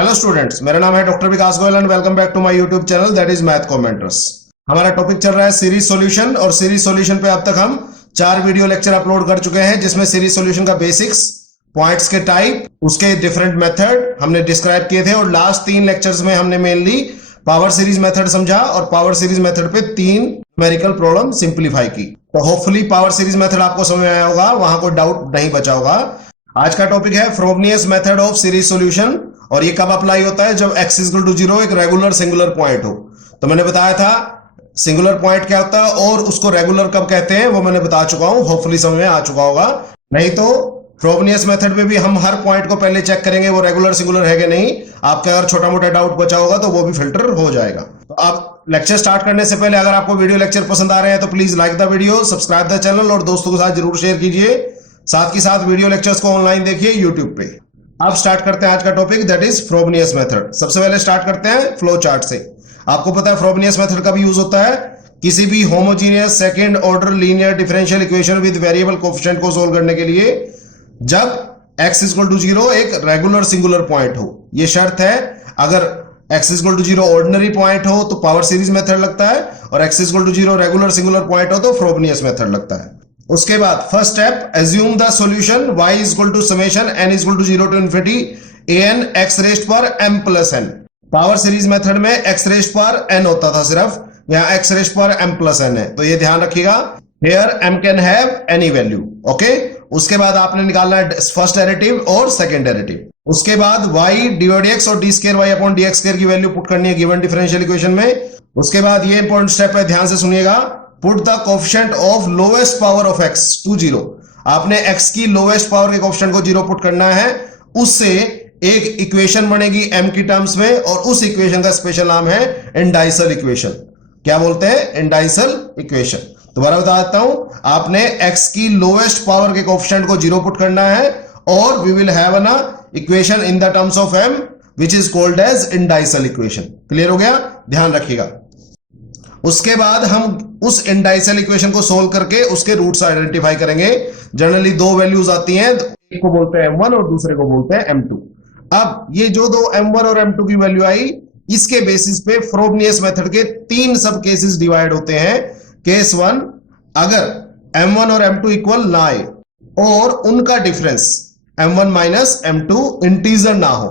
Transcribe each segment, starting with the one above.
Hello students, मेरा नाम है doctor Vikas Goyal and welcome back to my YouTube channel that is math commenters. हमारा topic चल रहा है सीरीज सॉल्यूशन और सीरीज सॉल्यूशन पे अब तक हम 4 वीडियो लेक्चर अपलोड कर चुके हैं, जिसमें सीरीज सॉल्यूशन का बेसिक्स, पॉइंट्स के टाइप, उसके डिफरेंट मेथड हमने डिस्क्राइब किए थे और लास्ट 3 लेक्चर्स में हमने मेनली पावर सीरीज मेथड समझा और पावर सीरीज मेथड पे 3 न्यूमेरिकल प्रॉब्लम सिंप्लीफाई की। तो होपफुली पावर सीरीज मेथड आपको समझ में आया होगा, वहां कोई डाउट नहीं बचा होगा। आज का टॉपिक है फ्रोबनियस मेथड ऑफ सीरीज सॉल्यूशन और ये कब अप्लाई होता है? जब x इक्वल टू 0 एक रेगुलर सिंगुलर पॉइंट हो। तो मैंने बताया था सिंगुलर पॉइंट क्या होता है और उसको रेगुलर कब कहते हैं वो मैंने बता चुका हूं, होपफुली समझ में आ चुका होगा। नहीं तो फ्रोबनियस मेथड में भी हम हर पॉइंट को पहले चेक करेंगे वो रेगुलर सिंगुलर है कि नहीं। आपका अगर छोटा मोटा डाउट बचा होगा तो वो भी फिल्टर हो जाएगा। तो आप लेक्चर स्टार्ट करने से पहले अगर आपको वीडियो लेक्चर पसंद आ रहे हैं तो please like the video, subscribe the channel और दोस्तों के साथ जरूर शेयर कीजिए। साथ ही साथ वीडियो लेक्चर्स को ऑनलाइन देखिए यूट्यूब पे। अब स्टार्ट करते हैं आज का टॉपिक दैट इज फ्रोबनियस मेथड। सबसे पहले स्टार्ट करते हैं फ्लो चार्ट से। आपको पता है फ्रोबनियस मेथड का भी यूज होता है किसी भी homogeneous second order linear differential equation with variable coefficient को सोल्व करने के लिए, जब x इक्वल टू 0 एक रेगुलर सिंगुलर पॉइंट हो। यह शर्त है, अगर x equal to 0 ordinary point हो तो पावर सीरीज मेथड लगता है और x equal to 0 regular singular point हो तो फ्रोबनियस मेथड लगता है। उसके बाद first step, assume the solution y equal to summation n equal to 0 to infinity an x raised पर m plus n। Power series method में x raised पर n होता था सिर्फ, यहाँ x रेस्ट पर m प्लस n है, तो ये ध्यान रखिएगा। Here m can have any value, okay. उसके बाद आपने निकालना है फर्स्ट डेरिवेटिव और सेकंड डेरिवेटिव। उसके बाद y डिवाइड x और d square y upon dx square की वैल्यू पुट करनी है गिवन डिफरेंशियल इक्वेशन में। उसके बाद ये इंपॉर्टेंट स्टेप है, ध्यान से सुनिएगा। Put the coefficient of lowest power of x to 0। आपने x की लोएस्ट पावर के कोएफिशिएंट को 0 पुट करना है, उससे एक इक्वेशन बनेगी m की टर्म्स में और उस इक्वेशन का स्पेशल नाम है एंडाइसल इक्वेशन। क्या बोलते हैं? एंडाइसल इक्वेशन। दोबारा बता देता हूं, आपने x की लोएस्ट पावर के कोएफिशिएंट को 0 पुट करना है और we will have an equation in the terms of m which is called as indicial equation. Clear हो गया? ध्यान रखिएगा। उसके बाद हम उस एंडाइसल इक्वेशन को सोल्व करके उसके रूट्स आइडेंटिफाई करेंगे। जनरली 2 वैल्यूज आती हैं, एक को बोलते हैं m1 और दूसरे को बोलते हैं m2। अब ये जो 2 m1 और m2 की वैल्यू आई, इसके बेसिस पे फ्रोबनियस मेथड के 3 सब केसेस डिवाइड होते हैं। केस 1, अगर m1 और m2 इक्वल ना आए और उनका difference m1 minus m2 integer ना हो,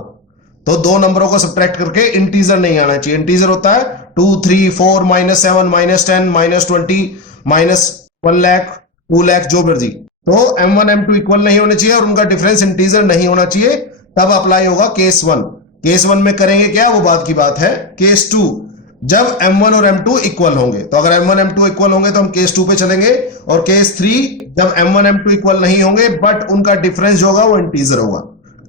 तो 2 नंबरों को सब्ट्रैक्ट करके इंटीजर नहीं आना चाहिए। इंटीजर होता है 2, 3, 4, -7, -10, -20, -1 लाख, 2 लाख, जो मर्जी। तो m1 m2 इक्वल नहीं होने चाहिए और उनका डिफरेंस इंटीजर नहीं होना चाहिए, तब अप्लाई होगा केस 1। केस 1 में करेंगे क्या, वो बात की बात है। केस 2, जब m1 और m2 इक्वल होंगे, तो अगर m1 m2 इक्वल होंगे तो हम केस 2 पे चलेंगे। और केस 3, जब m1 m2 इक्वल नहीं होंगे बट उनका डिफरेंस जो होगा वो इंटीजर होगा।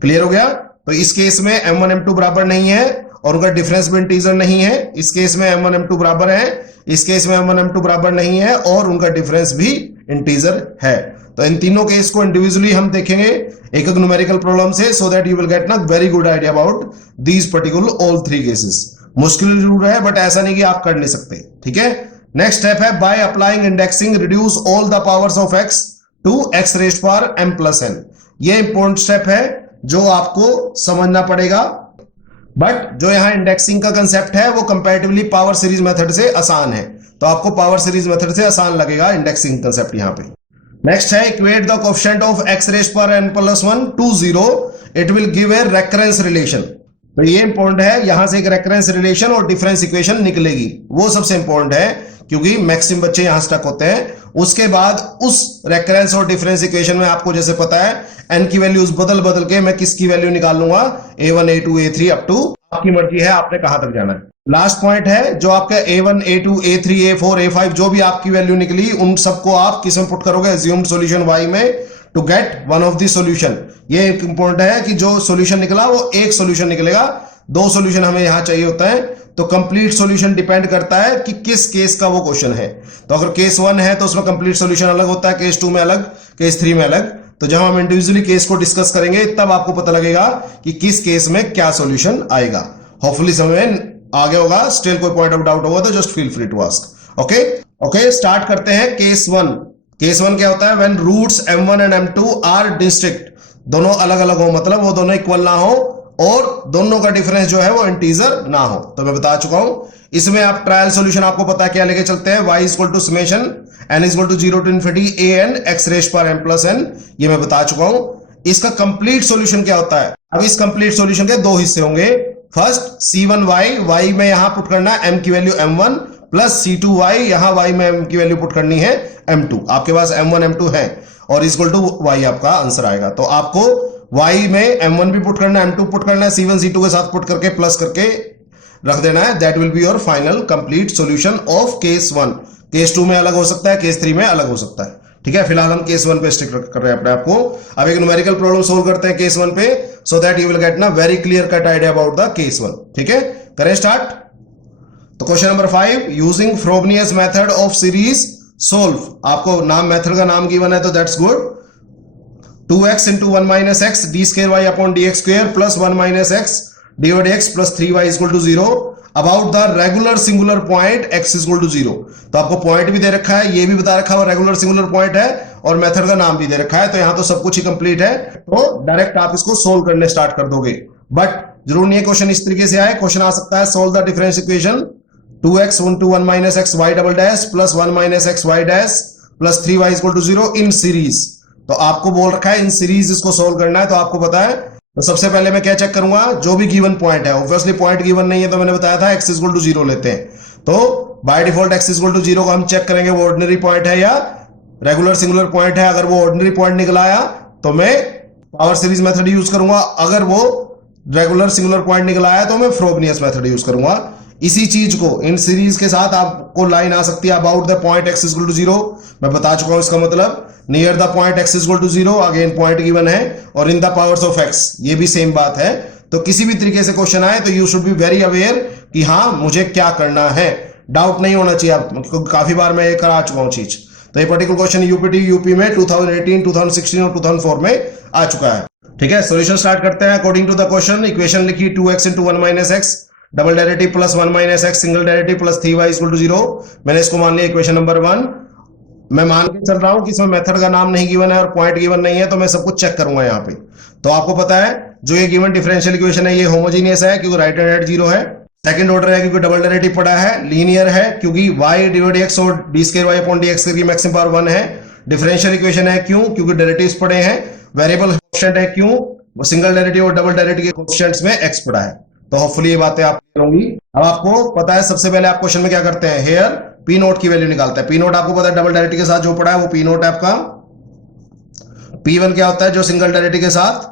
क्लियर हो गया? तो इस केस में m1 m2 बराबर नहीं है और उनका डिफरेंस भी इंटीजर नहीं है। इस केस में m1 m2 बराबर है, इस केस में m1 m2 बराबर नहीं है और उनका डिफरेंस भी इंटीजर है। तो इन तीनों केस को इंडिविजुअली हम देखेंगे एक एक न्यूमेरिकल प्रॉब्लम से, so that you will get ना very good idea about these particular all 3 cases. मुश्किल जरूर है बट ऐसा नहीं कि आप कर नहीं सकते, ठीक है। नेक्स्ट स्टेप है, by applying indexing reduce all the powers of x to x raised power m plus n। ये इंपॉर्टेंट स्टेप है जो आपको समझना पड़ेगा, बट जो यहां इंडेक्सिंग का कंसेप्ट है वो कंपैरेटिवली पावर सीरीज मेथड से आसान है, तो आपको पावर सीरीज मेथड से आसान लगेगा इंडेक्सिंग कंसेप्ट यहां पे। नेक्स्ट है, equate the coefficient of x raised power n plus 1 to 0, it will give a recurrence relation. तो ये इंपॉर्टेंट है, यहां से एक रेकरेंस रिलेशन और डिफरेंस इक्वेशन निकलेगी, वो सबसे इंपॉर्टेंट है क्योंकि मैक्सिमम बच्चे यहां स्टक होते हैं। उसके बाद उस रेकरेंस और डिफरेंस इक्वेशन में आपको जैसे पता है n की वैल्यूज बदल बदल के मैं किसकी वैल्यू निकाल लूंगा, a1 a2 a3 up to, आपकी मर्जी है आपने कहां तक जाना है। लास्ट पॉइंट है, जो आपका a1 a2 a3 a4 a5 जो भी आपकी वैल्यू निकली उन सबको आप किस में पुट करोगे, एज्यूम्ड सॉल्यूशन y में to get one of the solution. ये एक इंपॉर्टेंट है कि जो सॉल्यूशन निकला वो एक सॉल्यूशन निकलेगा, 2 सॉल्यूशन हमें यहां चाहिए होता है। तो कंप्लीट सॉल्यूशन डिपेंड करता है कि किस केस का वो क्वेश्चन है। तो अगर केस 1 है तो उसमें कंप्लीट सॉल्यूशन अलग होता है, केस 2 में अलग, केस 3 में अलग। तो जब हम इंडिविजुअली केस को डिस्कस करेंगे तब आपको पता लगेगा कि किस केस में क्या सॉल्यूशन आएगा। होपफुली समझ में आ गया होगा। स्टिल कोई पॉइंट ऑफ डाउट होगा तो just feel free to ask. Okay, start करते हैं केस 1। केस 1 क्या होता है, when roots m1 and m2 are district, दोनों अलग अलग हो, मतलब वो दोनों इक्वल ना हो और दोनों का डिफरेंस जो है वो इंटीजर ना हो। तो मैं बता चुका हूं, इसमें आप ट्रायल सॉल्यूशन आपको पता है क्या लेके चलते हैं, y equal to summation n equal to 0 to infinity a n x रेश पर m प्लस n, ये मैं बता चुका हूं। इसका कंप्लीट सॉल्यूशन क्या होता है? अब इस कंप्लीट सॉल्यूशन के दो हिस्से होंगे। फर्स्ट c1y, y में यहां पुट करना है m की वैल्यू m1 प्लस c2y, यहां y में m की वैल्यू पुट करनी है m2। आपके पास m1 m2 है और इक्वल टू y आपका आंसर आएगा। तो आपको y में m1 भी पुट करना है, m2 पुट करना है, c1 c2 के साथ पुट करके प्लस करके रख देना है। That will be your final complete solution of case 1। Case 2 में अलग हो सकता है, केस 3 में अलग हो सकता है। ठीक है, फिलहाल हम केस 1 पे स्टिक कर रहे हैं अपने आपको। अब एक न्यूमेरिकल प्रॉब्लम सोल्व करते हैं केस 1 पे, so that you will get ना very clear cut idea about the case 1। ठीक है, करें स्टार्ट। तो question number 5, using Frobenius method of series solve. आपको नाम मेथड का नाम गिवन है तो that's good. 2x into 1 minus x d square y upon dx square plus 1 minus x divided x plus 3y is equal to 0 about the regular singular point x is equal to 0। तो आपको point भी दे रखा है, ये भी बता रखा है रेगुलर सिंगुलर पॉइंट है, और मेथड का नाम भी दे रखा है। तो यहां तो सब कुछ ही कंप्लीट है, तो डायरेक्ट आप इसको सोल्व करने स्टार्ट कर दोगे। बट जरूर नहीं है क्वेश्चन इस तरीके से आए। क्वेश्चन आ सकता है solve the difference equation 2x into 1 minus x y double dash plus 1 minus x y dash plus 3y is equal to 0 in series। तो आपको बोल रखा है इन सीरीज इसको सोल्व करना है। तो आपको पता है, तो सबसे पहले मैं क्या चेक करूंगा, जो भी गिवन पॉइंट है, ऑब्वियसली पॉइंट गिवन नहीं है तो मैंने बताया था x इक्वल टू 0 लेते हैं। तो by default x equal to 0 को हम चेक करेंगे वो ऑर्डिनरी पॉइंट है या रेगुलर सिंगुलर पॉइंट है। अगर वो ऑर्डिनरी पॉइंट निकला आया तो मैं पावर सीरीज मेथड यूज करूंगा, अगर वो रेगुलर सिंगुलर पॉइंट निकला आया तो मैं फ्रोबनियस मेथड यूज करूंगा। इसी चीज को इन सीरीज के साथ आपको लाइन आ सकती है about the point x equal to 0। मैं बता चुका हूं इसका मतलब near the point x equal to 0, again point given है, और in the powers of x, ये भी सेम बात है। तो किसी भी तरीके से क्वेश्चन आए तो you should be very aware कि हाँ मुझे क्या करना है, डाउट नहीं होना चाहिए आपको। काफी बार मैं ये करा चुका हूं चीज। तो ये पर्टिकुलर क्वेश्चन यूपी में 2018, 2016 और 2004 में आ चुका है। ठीक है, सॉल्यूशन स्टार्ट करते हैं according to the question. Equation लिखी 2x into 1 minus x double derivative plus 1 minus x single derivative plus 3y equal to 0। मैंने इसको मान लिया इक्वेशन नंबर 1। मैं मान के चल रहा हूं कि इसमें मेथड का नाम नहीं गिवन है और पॉइंट गिवन नहीं है, तो मैं सब कुछ चेक करूंगा यहाँ पे। तो आपको पता है जो ये गिवन डिफरेंशियल इक्वेशन है ये होमोजीनियस है क्योंकि राइट हैंड 0 है, सेकंड ऑर्डर है क्योंकि डबल डेरिवेटिव पड़ा है, लीनियर है क्योंकि y डिवाइड x और d square y upon dx की मैक्सिमम पावर 1 है, डिफरेंशियल इक्वेशन है क्यों, क्योंकि डेरिवेटिव्स पड़े हैं, वेरिएबल कोएफिशिएंट है क्यों, वो सिंगल डेरिवेटिव और डबल डेरिवेटिव के कोएफिशिएंट्स में x पड़ा है। तो होपफुली ये बातें आप होंगी। अब आपको पता है सबसे पहले आप क्वेश्चन में क्या करते हैं, हेयर पी नोट की वैल्यू निकालते हैं। पी नोट आपको पता है डबल डेरिवेटिव के साथ जो पड़ा है वो पी नोट है आपका। P1 क्या होता है जो सिंगल डेरिवेटिव के साथ,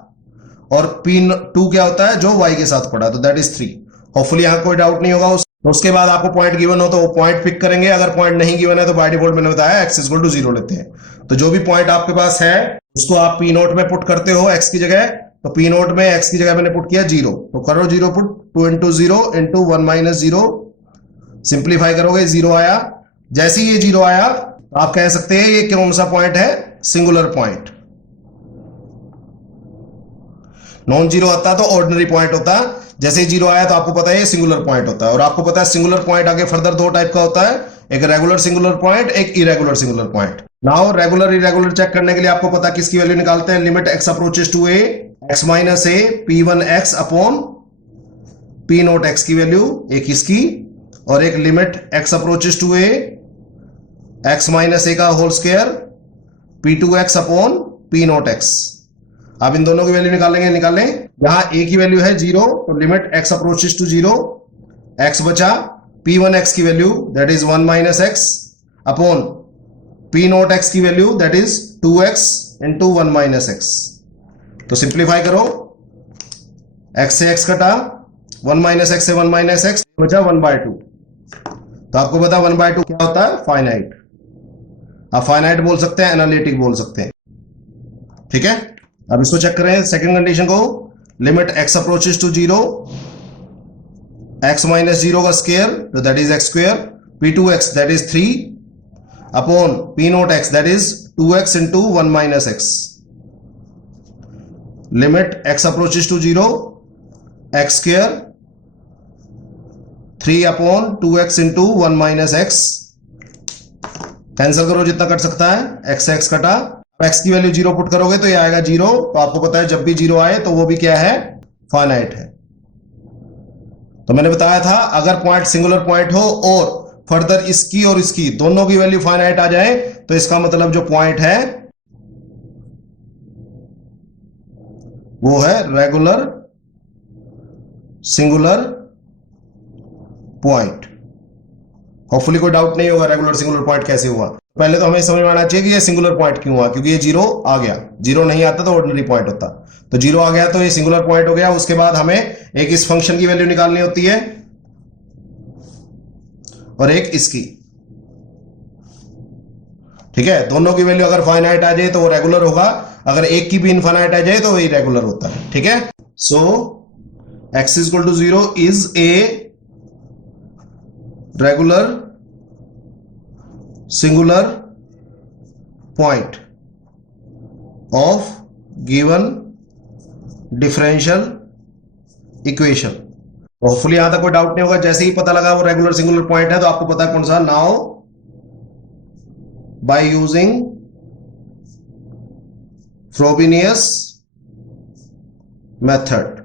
और P2 क्या होता है जो y के साथ पड़ा है, तो दैट इज 3। होपफुली यहां कोई डाउट नहीं होगा। उसके बाद आपको पॉइंट गिवन हो तो वो पॉइंट पिक करेंगे, अगर पॉइंट नहीं गिवन है तो बाय डिफॉल्ट मैंने बताया x इक्वल टू 0 लेते हैं। तो जो भी पॉइंट आपके पास है उसको आप पी नोट में पुट करते हो x की जगह। तो पी नोट में x की जगह मैंने पुट किया 0, तो करो 0 put, 2 into 0 into 1 minus 0, simplify करोगे 0 आया। जैसे ही ये 0 आया तो आप कह सकते हैं ये कौन सा पॉइंट है, सिंगुलर पॉइंट। नॉन जीरो आता तो ऑर्डिनरी पॉइंट होता, जैसे ही 0 आया तो आपको पता है ये सिंगुलर पॉइंट होता है। और आपको पता है सिंगुलर पॉइंट आगे फर्दर दो टाइप का होता है, एक रेगुलर सिंगुलर पॉइंट, एक irregular singular point. Now regular irregular check करने के लिए आपको पता है किसकी वैल्यू निकालते हैं, limit x approaches to a x minus a p1x upon p naught x की वैल्यू, एक इसकी, और एक limit x approaches to a x minus a का whole square p2x upon p naught x। अब इन दोनों की वैल्यू निकालेंगे, निकालें। यहां a की वैल्यू है 0, तो limit x approaches to 0, x बचा, p1x की value that is 1 minus x upon p naught x की value that is 2x into 1 minus x। तो सिंप्लीफाई करो, x से x कटा, 1 माइनस x से 1 माइनस x बचा 1/2। तो आपको पता 1/2 क्या होता है, फाइनाइट। आप फाइनाइट बोल सकते हैं, एनालिटिक बोल सकते हैं। ठीक है, अब इसको चेक करें सेकंड कंडीशन को, limit x approaches to 0, x minus 0 का स्क्वायर तो that is x square, p2x that is 3 upon p naught x that is 2x into 1 minus x। Limit x approaches to 0, x square 3 upon 2x into 1 minus x। Cancel करो जितना cut सकता है, x से x कटा, x की value 0 put करोगे तो ये आएगा 0। तो आपको पता है जब भी 0 आए तो वो भी क्या है, फाइनाइट है। तो मैंने बताया था अगर पॉइंट सिंगुलर पॉइंट हो और फर्दर इसकी और इसकी दोनों की वैल्यू फाइनाइट आ जाए तो इसका मतलब जो पॉइंट है वो है रेगुलर सिंगुलर पॉइंट। होपफुली कोई डाउट नहीं होगा रेगुलर सिंगुलर पॉइंट कैसे हुआ। पहले तो हमें समझ में आना चाहिए कि ये सिंगुलर पॉइंट क्यों हुआ, क्योंकि ये जीरो आ गया, जीरो नहीं आता तो ऑर्डिनरी पॉइंट होता, तो जीरो आ गया तो ये सिंगुलर पॉइंट हो गया। उसके बाद हमें एक इस फंक्शन की वैल्यू निकालनी होती है और एक इसकी, ठीक है। दोनों की वैल्यू अगर फाइनाइट आ जाए तो वो रेगुलर होगा, अगर एक की भी इनफाइनाइट आ जाए तो वो इरेगुलर होता है, ठीक है। So x equal to 0 is a regular singular point of given differential equation. Hopefully यहां तक कोई डाउट नहीं होगा। जैसे ही पता लगा वो रेगुलर सिंगुलर पॉइंट है तो आपको पता है कौन सा। Now by using Frobenius method,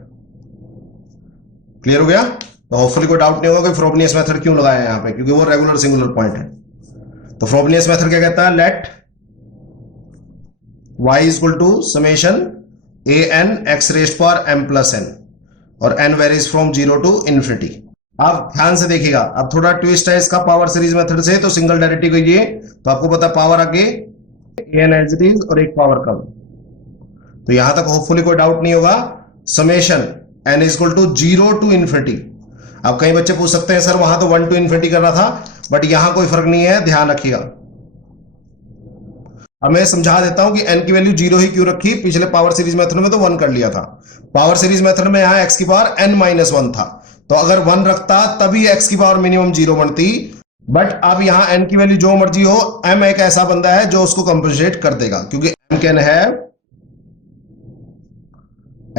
clear हो गया। तो होपफुली कोई डाउट नहीं होगा कि फ्रोबिनियस मेथड क्यों लगाया है यहां पे, क्योंकि वो रेगुलर सिंगुलर पॉइंट है। तो फ्रोबिनियस मेथड क्या कहता है, let y equal to summation a n x raised power m plus n और n varies from 0 to infinity. आप ध्यान से देखिएगा, अब थोड़ा ट्विस्ट है इसका पावर सीरीज मेथड से, तो सिंगल डेरिवेटिव कीजिए तो आपको पता पावर आगे एन एज इट इज और एक पावर कम। तो यहां तक होपफुली कोई डाउट नहीं होगा। Summation n equal to 0 to infinity. अब कई बच्चे पूछ सकते हैं सर वहां तो 1 टू इन्फिनिटी कर रहा था, बट यहां कोई फर्क नहीं है, ध्यान रखिएगा। अब मैं समझा देता हूं कि n की वैल्यू 0 ही क्यों रखी। पिछले पावर सीरीज मेथड में तो 1 कर लिया था। पावर सीरीज मेथड में यहां x की पावर n माइनस 1 था, तो अगर 1 रखता तभी x की पावर मिनिमम 0 बनती। बट अब यहां n की वैल्यू जो मर्जी हो, m एक ऐसा बंदा है जो उसको कंपनसेट कर देगा, क्योंकि m can have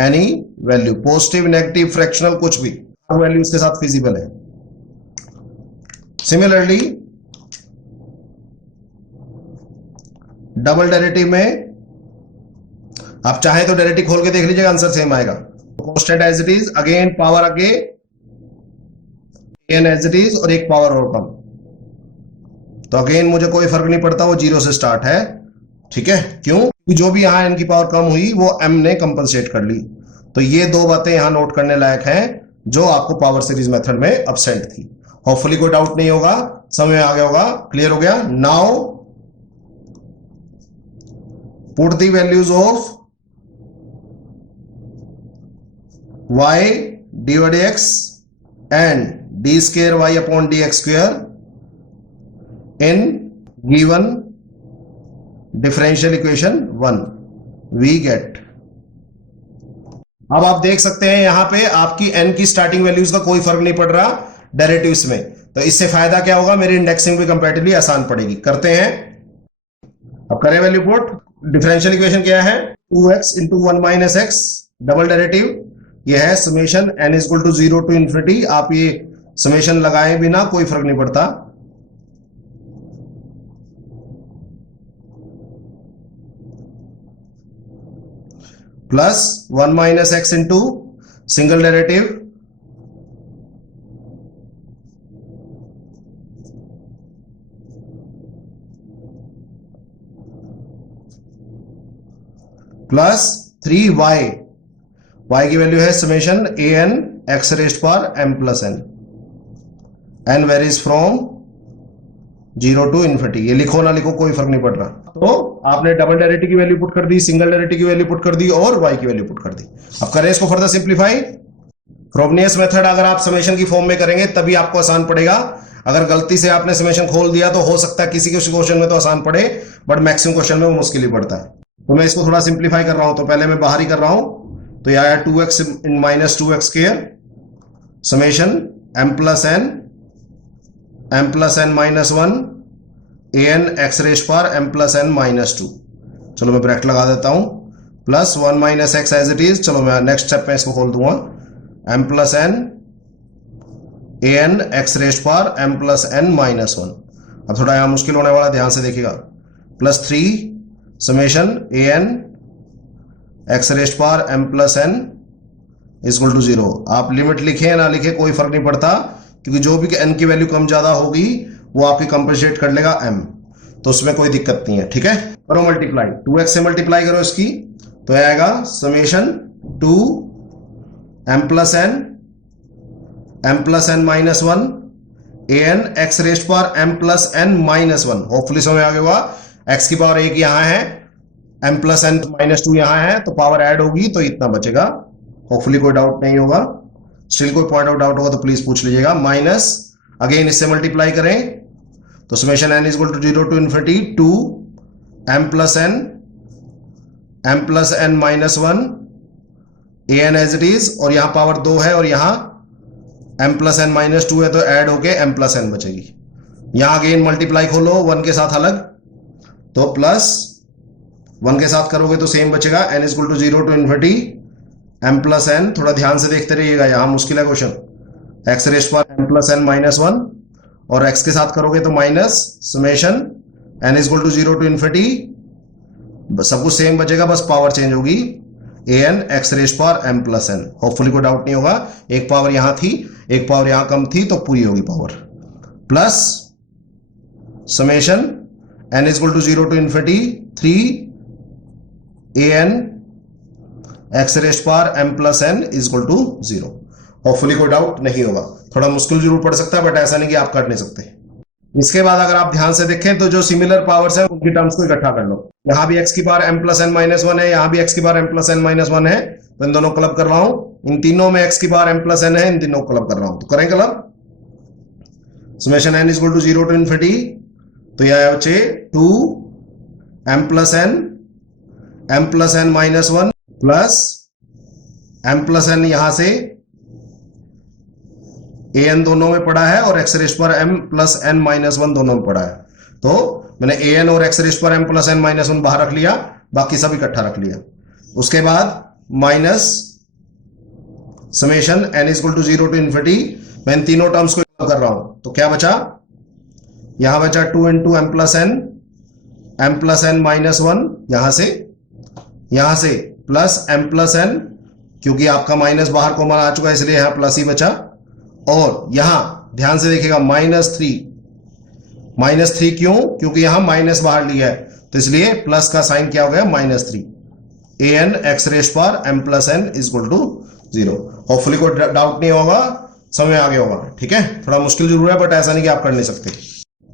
any value, positive negative fractional कुछ भी वैल्यू इसके साथ फिजिबल है। सिमिलरली डबल डेरिवेटिव में आप चाहे तो डेरिवेटिव खोल के देख लीजिएगा, आंसर सेम आएगा। Constant as it is, again power आगे एन एज इट इज और एक पावर और कम, तो अगेन मुझे कोई फर्क नहीं पड़ता, वो 0 से स्टार्ट है, ठीक है। क्यों? जो भी यहां n की पावर कम हुई वो m ने कंपनसेट कर ली। तो ये दो बातें यहां नोट करने लायक हैं जो आपको पावर सीरीज मेथड में एब्सेंट थी। होपफुली कोई डाउट नहीं होगा, समझ में आ गया होगा, क्लियर हो गया। Now put the values of y divide x and d square y upon dx square in given differential equation 1 we get. अब आप देख सकते हैं यहां पे आपकी n की स्टार्टिंग वैल्यूज का कोई फर्क नहीं पड़ रहा डेरिवेटिव्स में, तो इससे फायदा क्या होगा, मेरी इंडेक्सिंग भी कंपैरेटिवली आसान पड़ेगी। करते हैं, अब करें वैल्यू पुट। डिफरेंशियल इक्वेशन क्या है, 2x into 1 minus x, double derivative ये है summation n equal to 0 to infinity. आप ये समेशन लगाए बिना कोई फर्क नहीं पड़ता, plus 1 minus x into single derivative plus 3y, y की वैल्यू है summation a n x raised power m plus n, n varies from 0 to infinity. ये लिखो ना लिखो कोई फर्क नहीं पड़ रहा। तो आपने डबल डेरिवेटिव की वैल्यू पुट कर दी, सिंगल डेरिवेटिव की वैल्यू पुट कर दी और y की वैल्यू पुट कर दी। अब करें इसको फर्दर सिंप्लीफाई। फ्रोबिनियस मेथड अगर आप समेशन की फॉर्म में करेंगे तभी आपको आसान पड़ेगा। अगर गलती से आपने समेशन खोल दिया तो हो सकता है किसी क्वेश्चन में तो आसान पड़े, बट मैक्सिमम क्वेश्चन में वो मुश्किल ही पड़ता है। तो मैं इसको थोड़ा सिंप्लीफाई कर रहा हूं, तो पहले मैं बाहर ही कर रहा हूं। तो यह आया 2x in minus 2x square summation m plus n minus 1 a n x raise power m plus n minus 2। चलो मैं ब्रैकेट लगा देता हूं, plus 1 minus x as it is. चलो मैं नेक्स्ट स्टेप में इसको खोल दूंगा, m plus n a n x raise power m plus n minus 1। अब थोड़ा यहां मुश्किल होने वाला, ध्यान से देखिएगा, plus 3 summation a n x raised power m plus n equal to 0। आप लिमिट लिखे या ना लिखे कोई फर्क नहीं पड़ता, क्योंकि जो भी n की वैल्यू कम ज्यादा होगी वो आपकी कंपनसेट कर लेगा m, तो उसमें कोई दिक्कत नहीं है। ठीक है, करो मल्टीप्लाई, 2x से मल्टीप्लाई करो इसकी, तो आएगा summation 2 m plus n minus 1 an x raised power m plus n minus 1। Hopefully समझ आ गया होगा, x की पावर 1 यहां है, m प्लस n माइनस 2 यहां है, तो पावर ऐड होगी तो इतना बचेगा। होपफुली कोई डाउट नहीं होगा, स्टिल कोई पॉइंट आउट डाउट होगा तो प्लीज पूछ लीजिएगा। माइनस अगेन इससे मल्टीप्लाई करें तो summation n is equal to 0 to infinity 2 m plus n minus 1 an as it is, और यहां पावर 2 है और यहां m प्लस n माइनस 2 है, तो ऐड होके m प्लस n बचेगी। यहां अगेन मल्टीप्लाई खोलो 1 के साथ अलग, तो प्लस 1 के साथ करोगे तो सेम बचेगा, n is equal to 0 to infinity m plus n। थोड़ा ध्यान से देखते रहिएगा, यहां मुश्किल है question, x raised power m plus n minus 1, और x के साथ करोगे तो minus summation n is equal to 0 to infinity, सब कुछ सेम बचेगा, बस पावर चेंज होगी, an x raised power m plus n। Hopefully कोई डाउट नहीं होगा, एक पावर यहां थी एक पावर यहां कम थी तो पूरी होगी power, plus summation n is equal to 0 to infinity 3 an x raised power m plus n is equal to 0। Hopefully कोई डाउट नहीं होगा, थोड़ा मुश्किल जरूर पड़ सकता है बट ऐसा नहीं कि आप कर नहीं सकते। इसके बाद अगर आप ध्यान से देखें तो जो सिमिलर पावर्स है उनकी टर्म्स को इकट्ठा कर लो। यहां भी x की power m plus n minus 1 है, यहां भी x की power m plus n minus 1 है, तो इन दोनों को क्लब कर रहा हूं, इन तीनों में x की पावर m प्लस n है, इन तीनों को क्लब कर रहा हूं, तो करें club. Summation n is equal to 0 to infinity, तो यह है बच्चे 2 m plus n minus 1 plus m plus n यहां से an दोनों में पड़ा है और x रेस्ट पर m प्लस n माइनस 1 दोनों में पड़ा है, तो मैंने an और x रेस्ट पर m प्लस n माइनस 1 बाहर रख लिया, बाकी सब इकट्ठा रख लिया। उसके बाद minus summation n is equal to 0 to infinity, मैं इन तीनों टर्म्स को कर रहा हूं, तो क्या बचा, यहां बचा 2 into m plus n minus 1, यहां से प्लस m प्लस n, क्योंकि आपका माइनस बाहर कॉमन आ चुका है इसलिए यहां प्लस ही बचा, और यहां ध्यान से देखिएगा माइनस 3 क्यों, क्योंकि यहां माइनस बाहर लिया है तो इसलिए प्लस का साइन क्या हो गया -3 an x raised power m plus n is equal to 0। Hopefully कोई डाउट नहीं होगा, समझ आ गया होगा। ठीक है, थोड़ा मुश्किल जरूर है बट ऐसा नहीं कि आप कर नहीं सकते,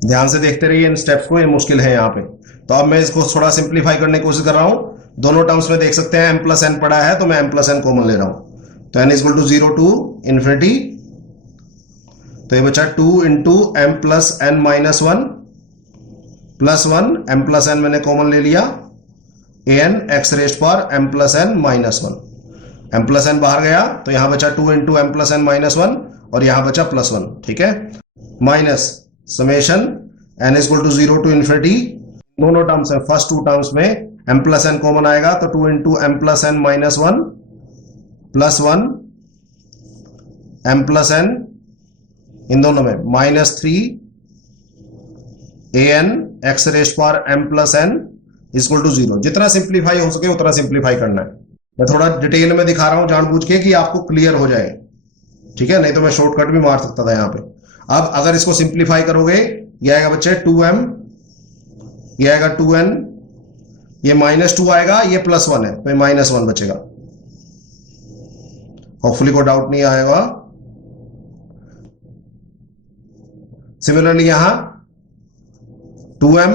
ध्यान से देखते रहिए इन स्टेप्स को, ये मुश्किल है यहाँ पे। तो अब मैं इसको थोड़ा सिंप्लीफाई करने की कोशिश कर रहा हूं, दोनों टर्म्स में देख सकते हैं m प्लस n पड़ा है तो मैं m प्लस n कॉमन ले रहा हूं, तो n is equal to 0 to infinity, तो ये बचा 2 into m plus n minus 1 plus 1, m plus n मैंने कॉमन ले लिया, an x raised power m plus n minus 1, m plus n बाहर गया तो यहां बचा 2 into m plus n minus 1 और यहां बचा प्लस 1। ठीक है, minus summation n is equal to 0 to infinity, दोनों टर्म्स है, फर्स्ट टू टर्म्स में m प्लस n कॉमन आएगा तो 2 into m plus n minus 1 plus 1 m plus n, इन दोनों में -3 an x raised power m plus n equal to 0। जितना simplify हो सके उतना सिंप्लीफाई करना है, मैं थोड़ा डिटेल में दिखा रहा हूं जानबूझ के कि आपको क्लियर हो जाए। ठीक है, नहीं तो मैं शॉर्टकट भी मार सकता था यहां पे। अब अगर इसको सिंप्लीफाई करोगे ये आएगा बच्चे 2m, ये आएगा 2n, ये -2 आएगा, ये +1 है तो ये -1 बचेगा। होपफुली कोई डाउट नहीं आएगा। सिमिलरली यहां 2m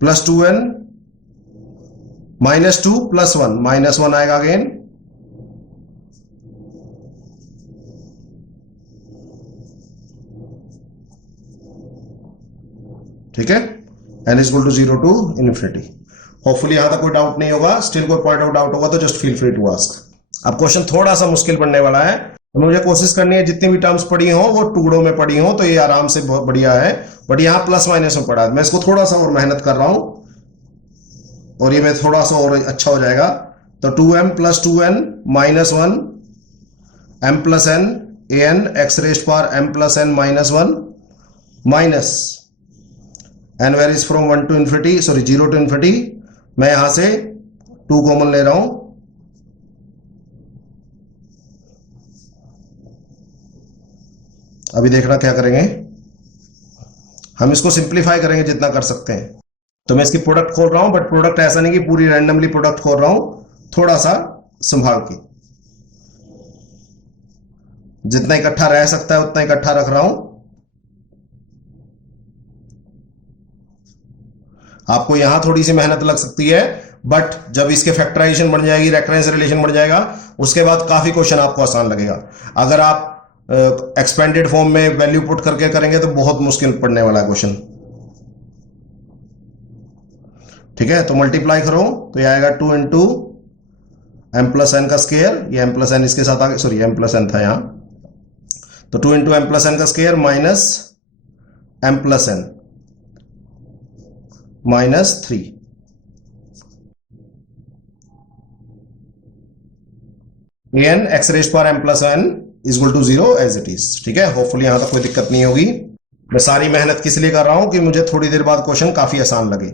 प्लस 2n -2 प्लस 1, -1 आएगा अगेन, ठीक है, n is equal to 0 to infinity. Hopefully यहां तक कोई डाउट नहीं होगा, स्टिल कोई पॉइंट आउट डाउट होगा तो just feel free to ask. अब क्वेश्चन थोड़ा सा मुश्किल पड़ने वाला है, तो मुझे कोशिश करनी है जितनी भी टर्म्स पड़ी हो वो टुकड़ों में पड़ी हो, तो ये आराम से बहुत बढ़िया है, बट यहां प्लस माइनस में पड़ा है, मैं इसको थोड़ा सा और मेहनत कर रहा हूं और ये मैं थोड़ा सा और अच्छा हो जाएगा। तो 2m plus 2n minus 1 m plus n an x raised power m plus n minus 1 minus n varies from 1 to infinity, sorry 0 to infinity, मैं यहां से 2 कॉमन ले रहा हूं अभी देखना क्या करेंगे, हम इसको सिंप्लीफाई करेंगे जितना कर सकते हैं। तो मैं इसकी प्रोडक्ट खोल रहा हूं, बट प्रोडक्ट ऐसा नहीं कि पूरी रैंडमली प्रोडक्ट खोल रहा हूं, थोड़ा सा संभाल के, जितना इकट्ठा रह सकता है उतना इकट्ठा रख रहा हूं। आपको यहां थोड़ी सी मेहनत लग सकती है, बट जब इसके फैक्टराइजेशन बन जाएगी, रेकरेंस रिलेशन बन जाएगा, उसके बाद काफी क्वेश्चन आपको आसान लगेगा। अगर आप एक्सपेंडेड फॉर्म में वैल्यू पुट करके करेंगे तो बहुत मुश्किल पड़ने वाला है क्वेश्चन। ठीक है, तो मल्टीप्लाई करो तो ये आएगा 2 इंटू एम प्लस एन का स्केयर, ये एम प्लस एन इसके साथ आगे, सॉरी एम प्लस एन था यहां, तो 2 इंटू एम प्लस एन का square minus m plus n minus 3। N x raise पर m plus n is equal to 0 as it is. ठीक है, होपफुली यहां तक कोई दिक्कत नहीं होगी। मैं सारी मेहनत किस लिए कर रहा हूं कि मुझे थोड़ी देर बाद क्वेश्चन काफी आसान लगे।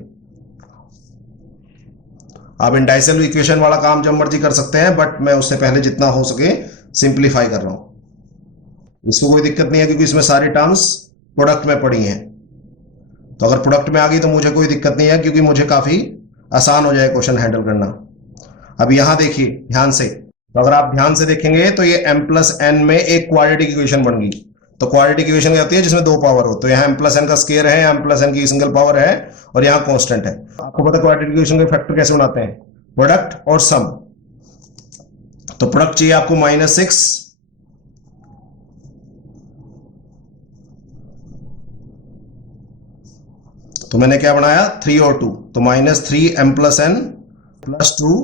आप इन डाइसेल इक्वेशन वाला काम जब मर्जी कर सकते हैं, बट मैं उससे पहले जितना हो सके सिंप्लीफाई कर रहा हूं। इसको कोई दिक्कत नहीं है क्योंकि इसमें सारी टर्म्स प्रोडक्ट में पड़ी हैं, तो अगर प्रोडक्ट में आ गई तो मुझे कोई दिक्कत नहीं है, क्योंकि मुझे काफी आसान हो जाए क्वेश्चन हैंडल करना। अब यहां देखिए ध्यान से, तो अगर आप ध्यान से देखेंगे तो ये m प्लस एन में एक क्वाड्रेटिक इक्वेशन बन गई। तो क्वाड्रेटिक इक्वेशन क्या होती है, जिसमें 2 पावर हो, तो यहाँ m प्लस एन का स्केयर है, m प्लस एन की सिंगल पावर है, और यहाँ कांस्टेंट है। आपको पता है क्वाड्रेटिक इक्वेशन के फैक्टर कैसे बनाते हैं, प्रोडक्ट और सम। तो प्रोडक्ट चाहिए आपको -6, तो मैंने क्या बनाया 3 और 2, तो -3 m plus n plus 2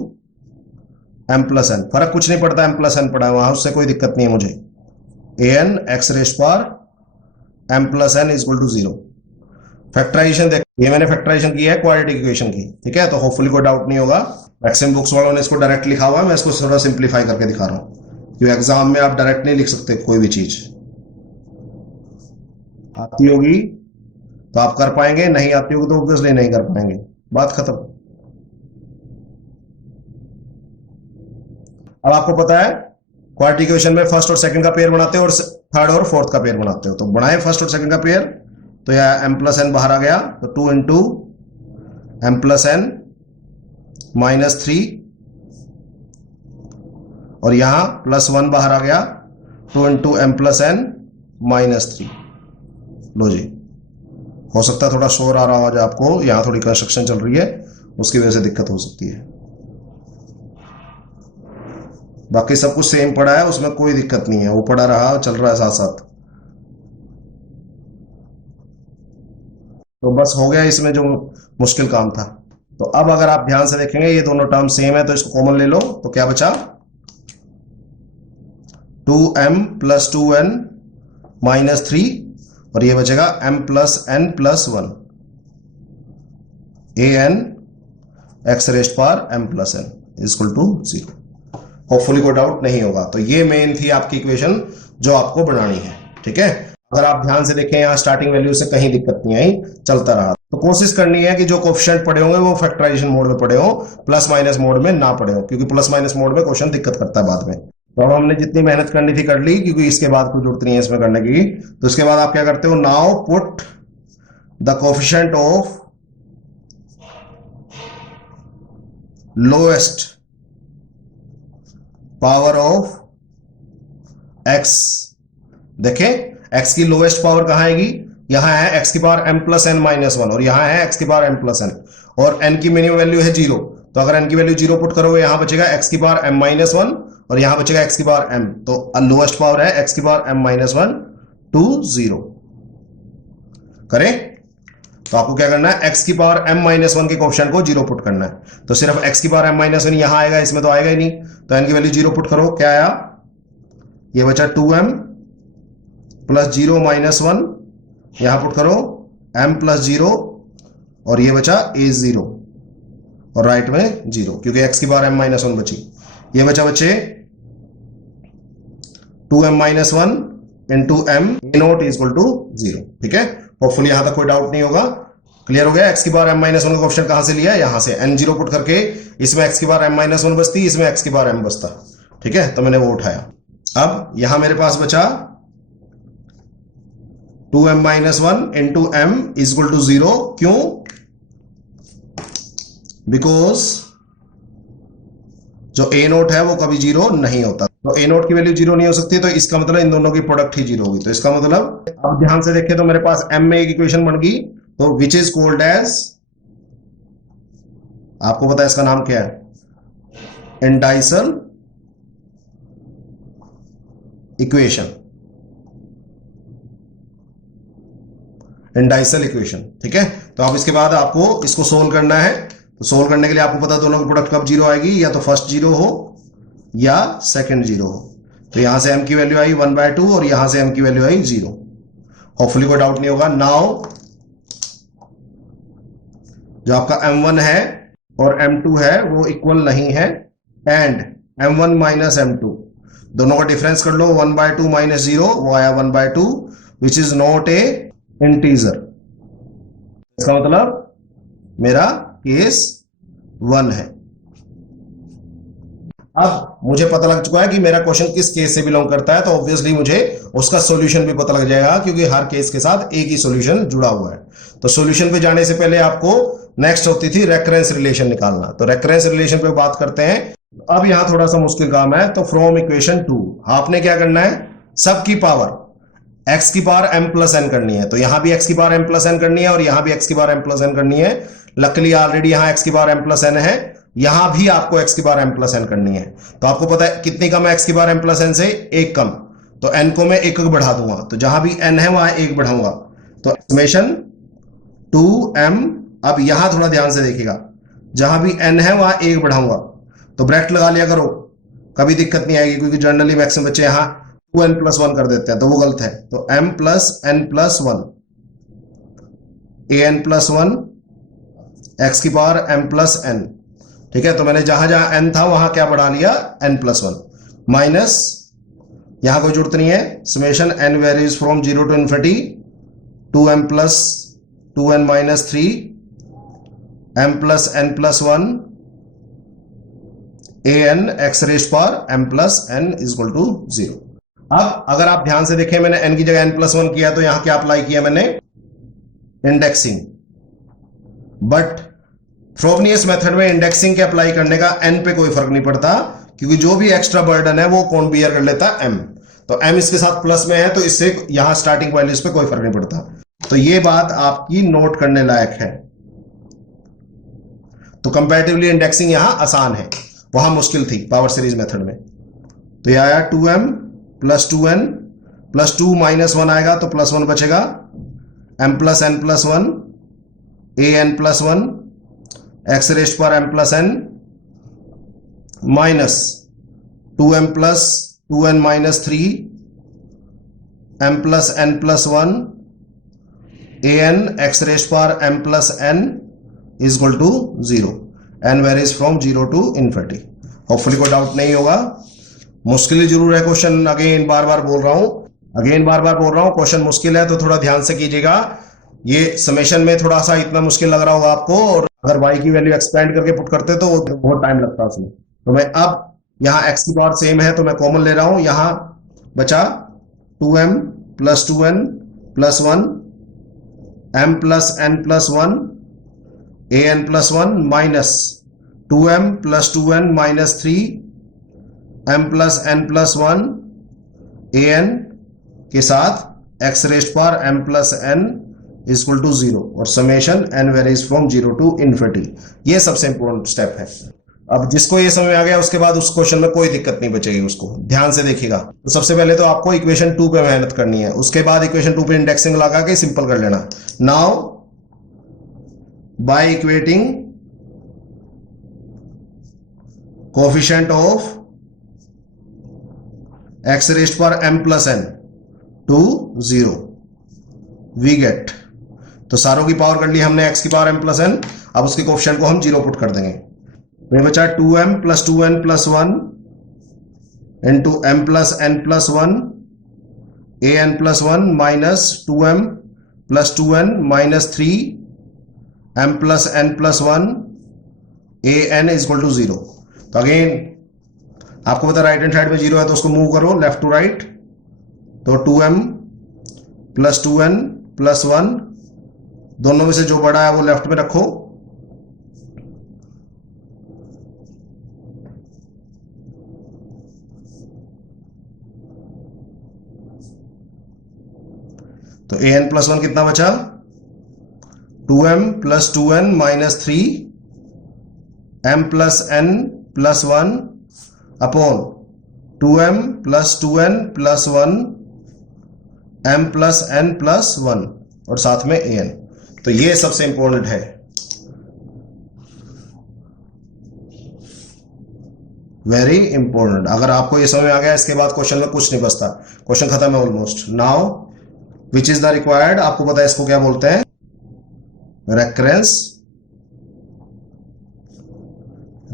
m plus n. फर्क कुछ नहीं पड़ता, m प्लस एन पड़ा है वहां, उससे कोई दिक्कत नहीं है मुझे। an x रेज पर m plus n is equal to 0। Factorization देख, ये मैंने फैक्टराइजेशन किया है क्वाड्रेटिक इक्वेशन की। ठीक है, तो होपफुली कोई डाउट नहीं होगा। मैक्सिमम बुक्स वालों ने इसको डायरेक्ट लिखा हुआ है, मैं इसको थोड़ा सिंप्लीफाई करके दिखा रहा हूं, क्योंकि एग्जाम में आप डायरेक्ट नहीं लिख सकते कोई भी चीज। आती होगी तो आप कर पाएंगे, नहीं आती होगी तो ऑब्वियसली नहीं कर पाएंगे, बात खत्म। अब आपको पता है क्वाड्रेटिक इक्वेशन में फर्स्ट और सेकंड का पेयर बनाते हो और थर्ड और फोर्थ का पेयर बनाते हो। तो बनाए फर्स्ट और सेकंड का पेयर, तो यह m प्लस एन बाहर आ गया, तो 2 इंटू एम प्लस एन -3, और यहां +1 बाहर आ गया, 2 इंटू एम प्लस एन -3। लो जी, हो सकता है थोड़ा शोर आ रहा हो आज आपको, यहां थोड़ी कंस्ट्रक्शन चल रही है, उसकी वजह से दिक्कत हो सकती है। बाकी सब कुछ सेम पड़ा है, उसमें कोई दिक्कत नहीं है, वो पड़ा रहा, चल रहा है साथ साथ। तो बस हो गया इसमें जो मुश्किल काम था। तो अब अगर आप ध्यान से देखेंगे ये दोनों टर्म सेम है, तो इसको कॉमन ले लो, तो क्या बचा 2m प्लस 2n -3, और ये बचेगा m plus n plus 1 an x raised पर m plus n is equal to 0। Hopefully कोई डाउट नहीं होगा। तो ये मेन थी आपकी इक्वेशन जो आपको बनानी है। ठीक है, अगर आप ध्यान से देखें यहाँ स्टार्टिंग वैल्यू से कहीं दिक्कत नहीं आई, चलता रहा। तो कोशिश करनी है कि जो कोएफिशिएंट पड़े होंगे वो फैक्टराइजेशन मोड में पड़े हो, प्लस माइनस मोड में ना पड़े हो, क्योंकि प्लस माइनस मोड में क्वेश्चन दिक्कत करता है बाद में। तो अब हमने जितनी मेहनत करनी थी कर ली, क्योंकि इसके बाद कोई जरूरत नहीं है इसमें करने की। तो इसके बाद आप क्या करते हो, now put the coefficient of lowest power of x। देखें x की लोएस्ट पावर कहां आएगी, यहां है x की पावर m प्लस एन -1, और यहां है x की पावर m प्लस एन, और n की मिनिमम वैल्यू है 0। तो अगर n की वैल्यू 0 पुट करोगे, यहां बचेगा x की पावर m -1, और यहां बचेगा x की पावर m। तो लोएस्ट पावर है x की पावर m -1 टू 0। करें तो आपको क्या करना है, x की पावर m -1 के कोएफिशिएंट को 0 पुट करना है। तो सिर्फ x की पावर m -1 यहां आएगा, इसमें तो आएगा ही नहीं। तो n की वैल्यू 0 पुट करो, क्या आया, ये बचा 2m प्लस 0 -1, यहां पुट करो m प्लस 0, और ये बचा a0, और राइट में 0, क्योंकि x की पावर m -1 बची। ये बचा बच्चे 2m -1 into m a0 is equal to 0। ठीक है, होपफुली यहां तक कोई डाउट नहीं होगा। क्लियर हो गया। x की पावर m -1 का क्वेश्चन कहां से लिया, यहां से n0 पुट करके इसमें x की पावर m -1 बचती, इसमें x की पावर m बचता। ठीक है, तो मैंने वो उठाया। अब यहां मेरे पास बचा 2m minus 1 into m is equal to 0। क्यों? बिकॉज जो a नोट है वो कभी 0 नहीं होता, तो a नोट की वैल्यू 0 नहीं हो सकती, तो इसका मतलब इन दोनों की प्रोडक्ट ही 0 होगी। तो इसका मतलब अब ध्यान से देखें तो मेरे पास m में एक इक्वेशन बन गई, तो विच इज कॉल्ड एज, आपको पता है इसका नाम क्या है, इंडाइसल इक्वेशन, इंडाइसल इक्वेशन। ठीक है, तो अब इसके बाद आपको इसको सोल्व करना है। तो सोल्व करने के लिए आपको पता दोनों की प्रोडक्ट कब 0 आएगी, या तो फर्स्ट 0 हो या सेकंड 0 हो। तो यहां से m की वैल्यू आई 1/2 और यहां से m की वैल्यू आई 0। होपफुली कोई डाउट नहीं होगा। नाउ जो आपका m1 है और m2 है वो इक्वल नहीं है, एंड m1 माइनस m2 दोनों का डिफरेंस कर लो, 1/2 माइनस 0 वो आया 1/2, which is not a integer. इसका मतलब मेरा केस 1 है। अब मुझे पता लग चुका है कि मेरा क्वेश्चन किस केस से बिलोंग करता है, तो ऑब्वियसली मुझे उसका सॉल्यूशन भी पता लग जाएगा, क्योंकि हर केस के साथ एक ही सॉल्यूशन जुड़ा हुआ है। तो सॉल्यूशन पे जाने से पहले आपको नेक्स्ट होती थी रेकरेंस रिलेशन निकालना। तो रेकरेंस रिलेशन पे बात करते हैं। अब यहां थोड़ा सा मुश्किल काम है। तो फ्रॉम इक्वेशन 2 आपने क्या करना है, सबकी पावर x की पावर m प्लस n करनी है। तो यहां भी x की पावर m प्लस n करनी है और यहां भी x की पावर m प्लस n करनी है। लकीली ऑलरेडी यहां x की पावर m प्लस n है, यहां भी आपको x की पावर m प्लस n करनी है। तो आपको पता है कितनी कम है x की पावर m प्लस n से, एक कम। तो n को मैं एक बढ़ा दूंगा, तो जहां भी n है वहां एक बढ़ाऊंगा। तो समेशन 2m, अब यहां थोड़ा ध्यान से देखिएगा, जहां भी n है वहां एक बढ़ाऊंगा, तो ब्रैकेट लगा लिया करो, कभी दिक्कत नहीं आएगी, क्योंकि जनरली मैक्सिमम बच्चे यहां 2n प्लस 1 कर देते हैं, तो वो गलत है। तो m plus n plus 1 an plus 1 x की पावर m प्लस n। ठीक है, तो मैंने जहां जहां n था वहां क्या बढ़ा लिया, n प्लस 1 माइनस, यहां कोई जरूरत नहीं है, summation n varies from 0 to infinity 2m plus 2n minus 3 m plus n plus 1 an x raise power m plus n is equal to 0। अब अगर आप ध्यान से देखें, मैंने n की जगह n प्लस 1 किया, तो यहां क्या अप्लाई किया मैंने, इंडेक्सिंग। बट फ्रोबनियस मेथड में इंडेक्सिंग के अप्लाई करने का n पे कोई फर्क नहीं पड़ता, क्योंकि जो भी एक्स्ट्रा बर्डन है वो कौन बियर कर लेता है, m। तो m इसके साथ प्लस में है, तो इससे यहां स्टार्टिंग वैल्यूज पे कोई फर्क नहीं पड़ता। तो ये बात आपकी नोट करने लायक है। तो कंपैरेटिवली इंडेक्सिंग यहां आसान है, वहां मुश्किल थी पावर सीरीज मेथड में। तो यह आया 2m plus 2n plus 2 minus 1 आएगा, तो प्लस 1 बचेगा, m plus n plus 1 an plus 1 x raised पर m plus n minus 2m plus 2n minus 3 m plus n plus 1 an x raised पर m plus n is equal to 0। n varies from 0 to infinity. Hopefully कोई doubt नहीं होगा। मुश्किल जरूर है question, again बार बार बोल रहा हूं, क्वेश्चन मुश्किल है, तो थोड़ा ध्यान से कीजिएगा। ये समेशन में थोड़ा सा इतना मुश्किल लग रहा होगा आपको, और अगर y की वैल्यू एक्सपेंड करके पुट करते तो बहुत टाइम लगता उसमें। तो मैं अब यहाँ x की पावर सेम है, तो मैं कॉमन ले रहा हूं, यहां बचा 2m plus 2n plus 1 m plus n plus 1 an plus 1 minus 2m plus 2n minus 3 m plus n plus 1 an के साथ x रेस्ट पर m plus n is equal to 0, और summation n varies from 0 to infinity. ये सबसे important step है। अब जिसको ये समझ आ गया, उसके बाद उस क्वेश्चन में कोई दिक्कत नहीं बचेगी। उसको ध्यान से देखिएगा। तो सबसे पहले तो आपको इक्वेशन 2 पे मेहनत करनी है, उसके बाद इक्वेशन 2 पे इंडेक्सिंग लगा के सिंपल कर लेना। Now by equating coefficient of x raised पर m plus n to 0 we get, तो सारों की पावर कर ली हमने x की पावर m प्लस n। अब उसके कोफिशिएंट को हम 0 पुट कर देंगे। तो बचा 2m plus 2n plus 1 into m plus n plus 1 an plus 1 minus 2m plus 2n minus 3 m plus n plus 1 an is equal to 0। तो अगेन आपको पता राइट हैंड साइड में 0 है, तो उसको मूव करो लेफ्ट टू राइट। तो 2m plus 2n plus 1, दोनों में से जो बड़ा है वो लेफ्ट में रखो, तो an प्लस 1 कितना बचा, 2m plus 2n minus 3 m plus n plus 1 upon 2m plus 2n plus 1 m plus n plus 1 और साथ में an। तो ये सबसे इंपॉर्टेंट है, वेरी इंपॉर्टेंट। अगर आपको ये समझ में आ गया, इसके बाद क्वेश्चन में कुछ नहीं बचता, क्वेश्चन खत्म है almost. Now which is the required, आपको पता है इसको क्या बोलते हैं, रेकरेंस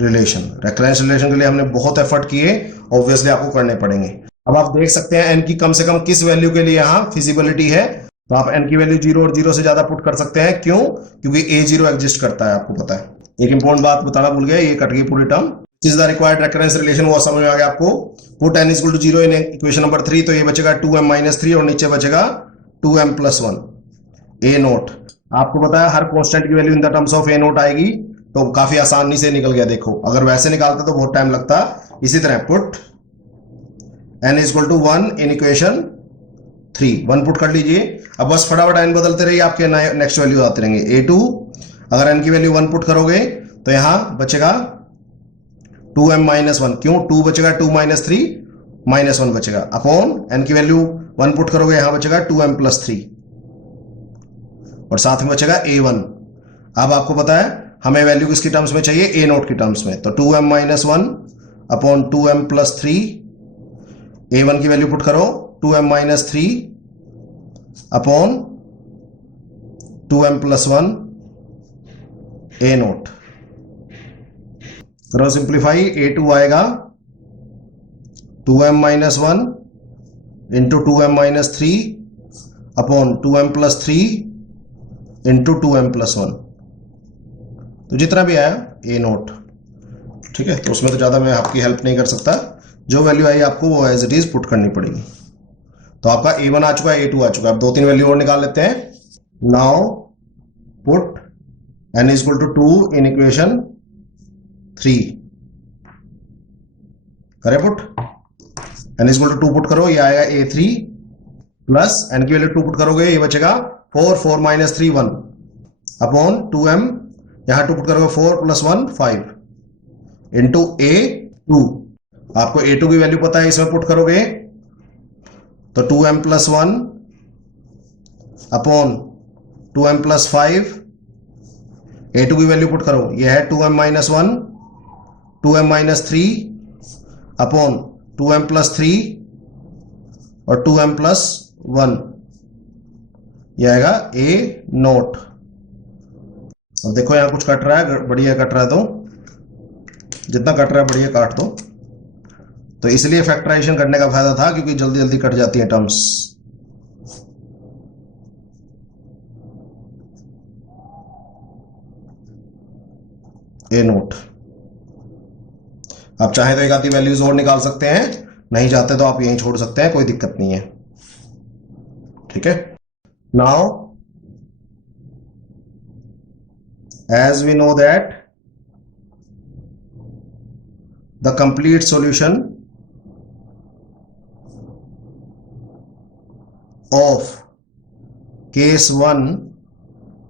रिलेशन। रेकरेंस रिलेशन के लिए हमने बहुत एफर्ट किए, ऑब्वियसली आपको करने पड़ेंगे। अब आप देख सकते हैं n की कम से कम किस वैल्यू के लिए यहां फिजिबिलिटी है, तो आप n की वैल्यू 0 और 0 से ज्यादा पुट कर सकते हैं। क्यों? क्योंकि a0 एग्जिस्ट करता है, आपको पता है। एक इंपॉर्टेंट बात बताना भूल गया, ये कट गई पूरी term. Is the required recurrence relation, वो समझ में आ गया आपको। Put n equal to 0 in equation number 3, तो ये बचेगा 2m माइनस 3 और नीचे बचेगा 2m प्लस 1 a नोट। आपको पता है हर कांस्टेंट की value in the terms of a note आएगी, तो काफी आसानी से निकल गया। देखो अगर वैसे निकालते तो बहुत टाइम लगता। इसी तरह put n equal to 1 in equation 3, 1 put कर लीजिए। अब बस फटाफट n बदलते रहिए, आपके नेक्स्ट वैल्यू आते रहेंगे। a2 अगर n की वैल्यू 1 पुट करोगे तो यहां बचेगा 2m माइनस 1। क्यों? 2 बचेगा, 2 माइनस 3 माइनस 1 बचेगा, अपॉन n की वैल्यू 1 पुट करोगे यहां बचेगा 2m प्लस 3 और साथ में बचेगा a1। अब आपको पता है हमें वैल्यू किसकी टर्म्स में चाहिए, a नोट की टर्म्स में, तो 2m minus 1 upon 2m plus 3, a1 की वैल्यू पुट करो 2m minus 3 upon 2m plus 1 a note. करो सिंप्लीफाई, a2 आएगा 2m minus 1 into 2m minus 3 upon 2m plus 3 into 2m plus 1, तो जितना भी आया a नोट। ठीक है, तो उसमें तो ज्यादा मैं आपकी हेल्प नहीं कर सकता, जो वैल्यू आई आपको वो एज इट इज पुट करनी पड़ेगी। तो आपका a1 आ चुका है, a2 आ चुका है। अब 2-3 वैल्यू और निकाल लेते हैं। Now put n is equal to 2 in equation 3, करें put, n is equal to 2 put करो, ये आएगा a3 प्लस n की वैल्यू 2 पुट करोगे ये बचेगा 4, 4 माइनस 3 1 अपॉन 2m, यहां 2 पुट करोगे 4 प्लस 1 5 इंटू a2। आपको a2 की वैल्यू पता है, इसमें पुट करोगे तो 2m plus 1 upon 2m plus 5, a2 की वैल्यू पुट करो, यह है 2m minus 1, 2m minus 3 upon 2m plus 3 और 2m प्लस 1, यह आएगा a नोट। अब देखो यहां कुछ कट रहा है, बढ़िया कट रहा है, तो जितना कट रहा है बढ़िया काट दो। तो इसलिए फैक्टराइजेशन करने का फायदा था, क्योंकि जल्दी जल्दी कट जाती है टर्म्स। ए नोट। आप चाहे तो एक आधी वैल्यूज और निकाल सकते हैं, नहीं चाहते तो आप यहीं छोड़ सकते हैं, कोई दिक्कत नहीं है। ठीक है, now as we know that the complete solution of case 1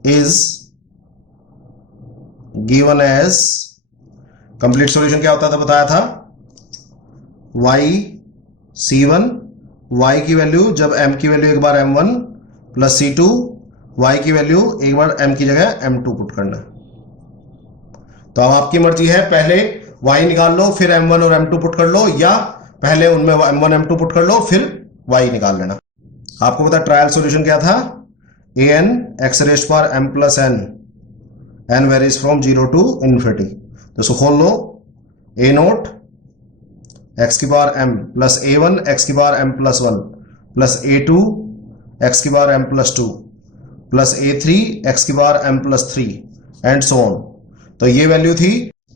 is given as, complete solution क्या होता था बताया था, y c1, y की वैल्यू जब m की वैल्यू एक बार m1 प्लस c2, y की वैल्यू एक बार m की जगह m2 पुट करना। तो अब आपकी मर्जी है, पहले y निकाल लो फिर m1 और m2 पुट कर लो, या पहले उनमें m1 m2 पुट कर लो फिर y निकाल लेना। आपको पता ट्रायल सॉल्यूशन क्या था, an x raised power m plus n varies from 0 to infinity. तो इसको खोल लो, a नोट x की power m plus a1 x की power m plus 1 plus a2 x की power m plus 2 plus a3 x की power m plus 3 and so on. तो ये वैल्यू थी।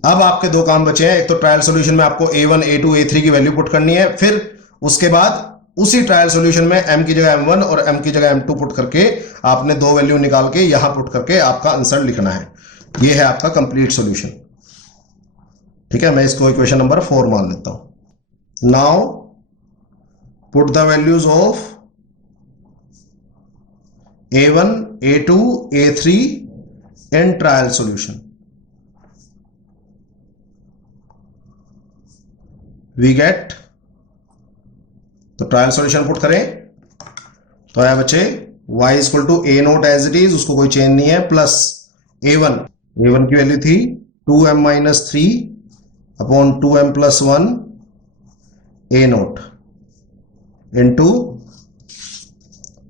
अब आपके दो काम बचे हैं, एक तो ट्रायल सॉल्यूशन में आपको a1 a2 a3 की वैल्यू पुट करनी है, फिर उसके बाद उसी ट्रायल सॉल्यूशन में m की जगह m1 और m की जगह m2 पुट करके आपने दो वैल्यू निकाल के यहां पुट करके आपका आंसर लिखना है। ये है आपका कंप्लीट सॉल्यूशन। ठीक है, मैं इसको इक्वेशन नंबर 4 मान लेता हूं। Now put the values of a1, a2, a3 in trial solution. We get, तो ट्रायल सॉल्यूशन पुट करें तो आया बच्चे y equal to a naught as it is, उसको कोई चेंज नहीं है, प्लस a1 की वैल्यू थी 2m minus 3 upon 2m plus 1 a note into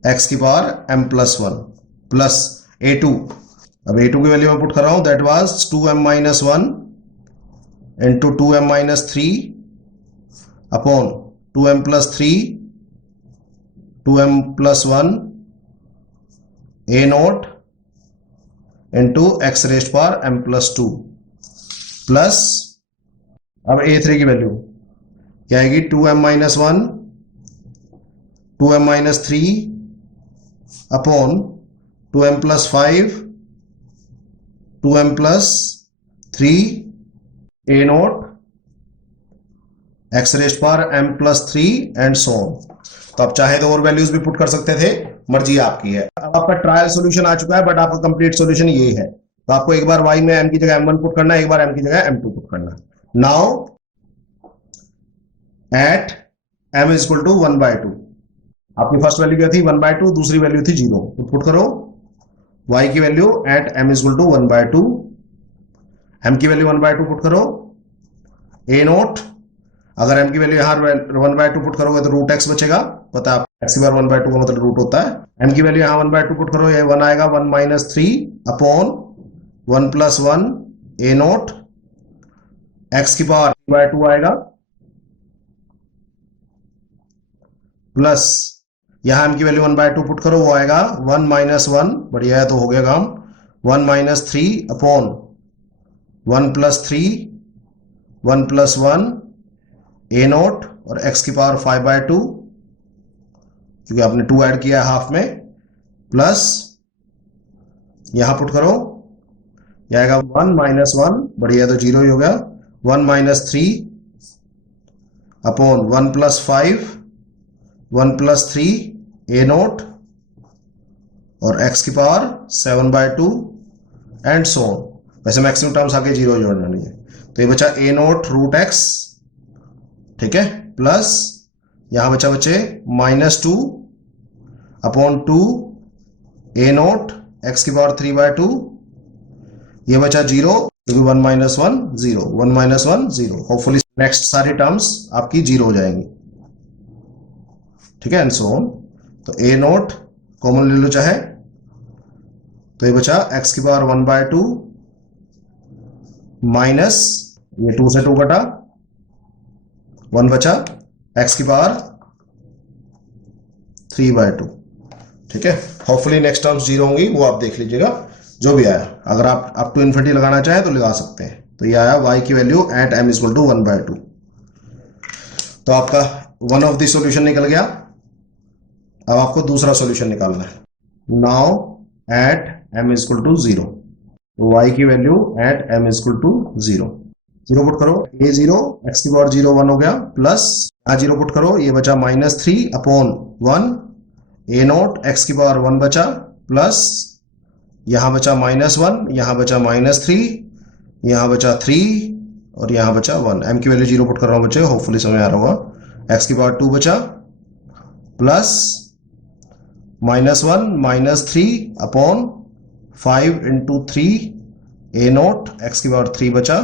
x की power m plus 1 plus a2। अब a2 की वैल्यू मैं पुट कर रहा हूं, that was 2m minus 1 into 2m minus 3 upon 2m plus 3 2m plus 1 a note into x raised power m plus 2 plus अब a3 की value क्या आएगी, 2m minus 1 2m minus 3 upon 2m plus 5 2m plus 3 a naught x raised power m plus 3 and so on. तो आप चाहे तो और values भी पुट कर सकते थे, मर्जी आपकी है। अब आपका ट्रायल सॉल्यूशन आ चुका है, बट आपका कंप्लीट सॉल्यूशन ये है। तो आपको एक बार y में m की जगह m1 पुट करना है, एक बार m की जगह m2 पुट करना है। Now at m is equal to 1/2, आपकी फर्स्ट वैल्यू क्या थी 1/2, दूसरी वैल्यू थी 0, तो पुट करो y की value at m is equal to 1/2, m की वैल्यू 1/2 पुट करो, a नोट अगर m की वैल्यू यहां 1/2 पुट करोगे तो रूट x बचेगा, पता है x की बार 1/2 का मतलब रूट होता है। m की वैल्यू यहां 1/2 पुट करो, ये 1 आएगा, 1 minus 3 upon 1 plus 1 a naught x की पावर 2 आएगा, प्लस यहां m की वैल्यू 1/2 पुट करो, वो आएगा 1 माइनस 1, बढ़िया है, तो हो गया काम, 1 minus 3 upon 1 plus 3 1 plus 1 a note और x की पावर 5/2, क्योंकि आपने 2 ऐड किया है हाफ में, प्लस यहां पुट करो, यह आएगा 1 माइनस 1, बढ़िया, तो 0 ही हो गया, 1 minus 3 upon 1 plus 5 1 plus 3 a note और x की पावर 7/2 एंड सो ऑन। वैसे मैक्सिमम टर्म्स आके 0 जोड़ना नहीं है, तो ये बचा a नोट रूट x, ठीक है, प्लस यहां बचा बच्चे -2 अपॉन 2 a नोट x की पावर 3/2, ये बचा 0, क्योंकि 1 माइनस 1 0, 1 माइनस 1 0। होपफुली नेक्स्ट सारी टर्म्स आपकी 0 हो जाएंगी, ठीक है, एंड सो ऑन। तो a नोट कॉमन ले लो चाहे, तो ये बचा x की पावर 1/2 माइनस ये 2 से 2 कटा, 1 बचा, x की पावर 3/2, ठीक है। होपफुली नेक्स्ट टर्म्स 0 होंगी, वो आप देख लीजिएगा जो भी आया। अगर आप अप टू इन्फिनिटी लगाना चाहें तो लगा सकते हैं। तो ये आया y की value at m equal to 1/2। तो आपका वन ऑफ द सॉल्यूशन निकल गया। अब आपको दूसरा सॉल्यूशन निकालना है। Now at m equal to 0, तो y की value at m equal to 0, 0 put करो, a 0 x की पावर 0 1 हो गया, प्लस 0 पुट करो, ये बचा -3 अपॉन 1 a नोट x की पावर 1 बचा, प्लस यहां बचा -1, यहां बचा -3, यहां बचा 3 और यहां बचा 1। m की वैल्यू 0 पुट कर रहा हूं बच्चे, होपफुली समझ आ रहा होगा। x की पावर 2 बचा, plus -1 -3 upon 5 into 3 a naught x की पावर 3 बचा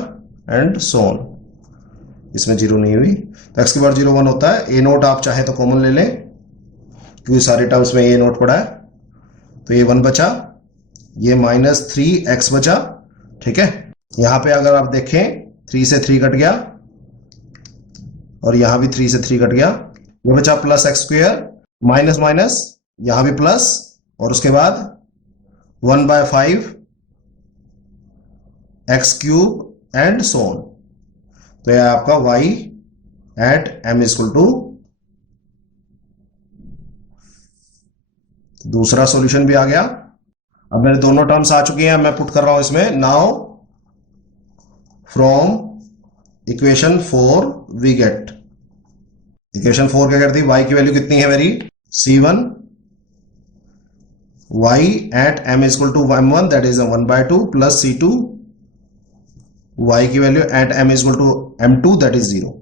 एंड सो ऑन। इसमें 0 नहीं हुई, तो x की पावर 0 1 होता है। a नोट आप चाहे तो कॉमन ले लें, क्योंकि सारे टर्म्स में a नोट पड़ा है, तो ये 1 बचा, ये -3x बचा, ठीक है। यहां पे अगर आप देखें 3 से 3 कट गया और यहां भी 3 से 3 कट गया, ये बचा plus x square, minus minus यहां भी प्लस, और उसके बाद 1/5 x cube and so on. तो यह आपका y at m equal to दूसरा सॉल्यूशन भी आ गया। अब मेरे दोनों टर्म्स आ चुकी हैं, मैं पुट कर रहा हूं इसमें। Now from equation 4 we get, equation 4 क्या करती है, y की वैल्यू कितनी है मेरी, c1 y at m is equal to m1 that is 1/2 plus c2 y की value at m is equal to m2 that is 0।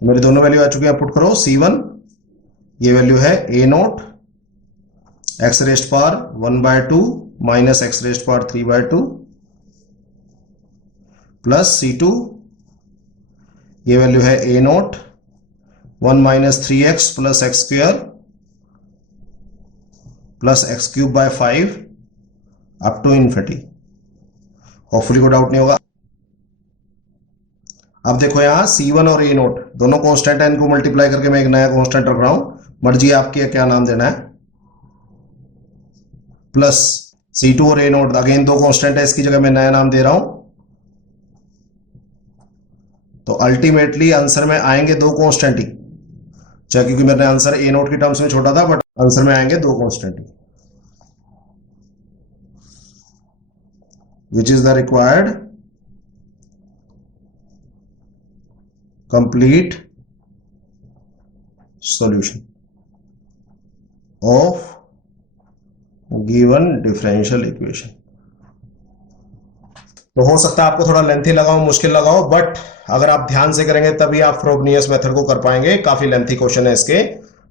मेरी दोनों वैल्यू आ चुकी है, पुट करो। c1 ये वैल्यू है a0 x raised power 1/2 minus x raised power 3/2 plus c2 ये value है a0 1 minus 3x plus x square plus x cube by 5 up to infinity. Hopefully कोई डाउट नहीं होगा। अब देखो यहां c1 और a0 दोनों कांस्टेंट है, इनको मल्टीप्लाई करके मैं एक नया कांस्टेंट रख रहा हूं, मर्जी आपकी है क्या नाम देना है, प्लस c2 और a0 अगेन दो कांस्टेंट है, इसकी जगह मैं नया नाम दे रहा हूं। तो अल्टीमेटली आंसर में आएंगे दो कांस्टेंट ही, चाहे क्योंकि मैंने आंसर a0 की टर्म्स में छोड़ा था, बट आंसर में आएंगे दो constant he, which is the required complete solution of given differential equation. तो हो सकता है आपको थोड़ा लेंथी लगाओ, मुश्किल लगाओ, बट अगर आप ध्यान से करेंगे तभी आप फ्रोबनियस मेथड को कर पाएंगे। काफी लेंथी क्वेश्चन है इसके,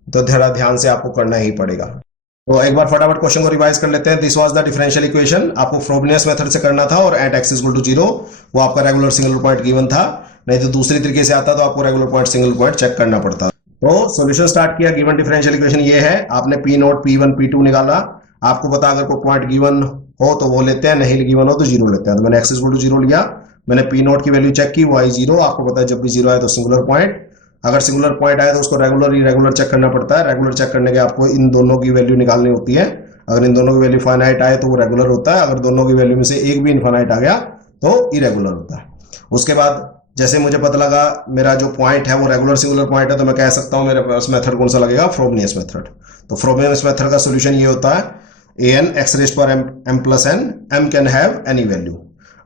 तो थोड़ा ध्यान से आपको करना ही पड़ेगा। तो एक बार फटाफट क्वेश्चन को रिवाइज कर लेते हैं। This was the differential equation, आपको फ्रोबनियस मेथड से करना था और एट एक्स इक्वल टू 0 वो आपका रेगुलर सिंगल पॉइंट गिवन था, नहीं तो दूसरी तरीके से आता तो आपको regular point single point check करना पड़ता। तो सॉल्यूशन स्टार्ट किया। गिवन डिफरेंशियल इक्वेशन ये है, आपने P0 P1 P2 निकाला। आपको पता अगर कोई पॉइंट गिवन हो तो वो लेते हैं, नहीं गिवन हो तो 0 लेते हैं। तो मैंने एक्स इक्वल टू 0 लिया, मैंने P0 की वैल्यू चेक की, y 0। आपको पता है जब भी 0 आए तो सिंगुलर पॉइंट, अगर सिंगुलर पॉइंट आए तो उसको रेगुलर इरेगुलर चेक करना पड़ता है। रेगुलर चेक करने के आपको इन दोनों की वैल्यू निकालनी होती है। अगर इन दोनों की वैल्यू फाइनाइट आए तो वो रेगुलर होता है, अगर दोनों की वैल्यू में से एक भी इनफाइनाइट आ गया तो इरेगुलर होता है। उसके बाद जैसे मुझे पता लगा मेरा जो पॉइंट है वो रेगुलर सिंगुलर पॉइंट है, तो मैं कह सकता हूं मेरे पास मेथड कौन सा लगेगा, फ्रोबनियस मेथड। तो फ्रोबनियस मेथड का सोल्यूशन ये होता है an x रेस्ट पर m plus n, m can have any value.